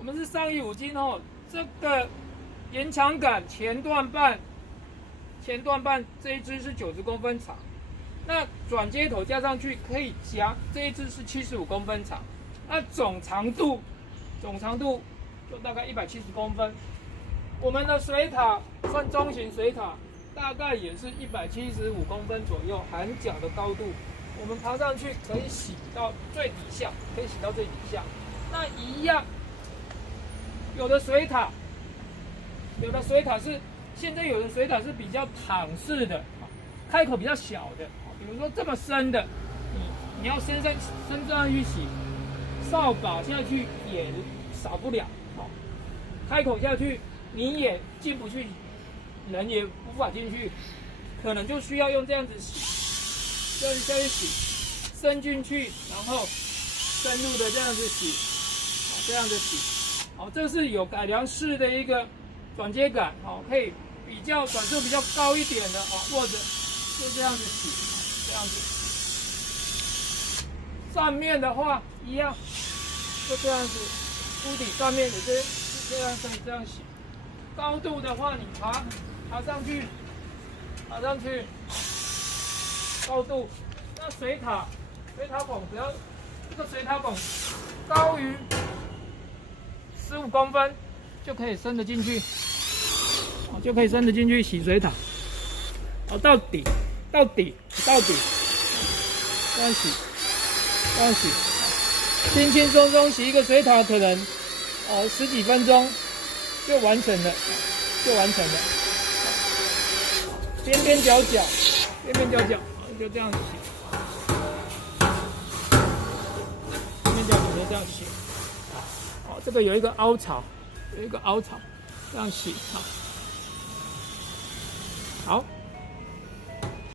我们是上亿5金哦，这个延长杆前段半这一支是90公分长，那转接头加上去可以夹，这一支是75公分长，那总长度就大概170公分。我们的水塔算中型水塔，大概也是175公分左右，含脚的高度。我们爬上去可以洗到最底下，那一样，有的水塔是现在有的水塔是比较躺式的，开口比较小的，比如说这么深的，你要伸上去洗，扫把下去也少不了，开口下去你也进不去，人也无法进去，可能就需要用这样子洗，下去洗，伸进去，然后深入的这样子洗，这样子洗，这是有改良式的一个转接杆，可以比较转速比较高一点的，或者就这样子洗，这样子。上面的话一样，就这样子，屋顶上面也是这样可以这样洗。高度的话，你爬上去，高度，那水塔拱只要这个水塔拱高于15公分，就可以伸得进去，洗水塔。到底，这样洗，轻轻松松洗一个水塔，可能10几分钟就完成了，边边角角，就这样洗，边边角角就这样洗。这个有一个凹槽，这样洗，好。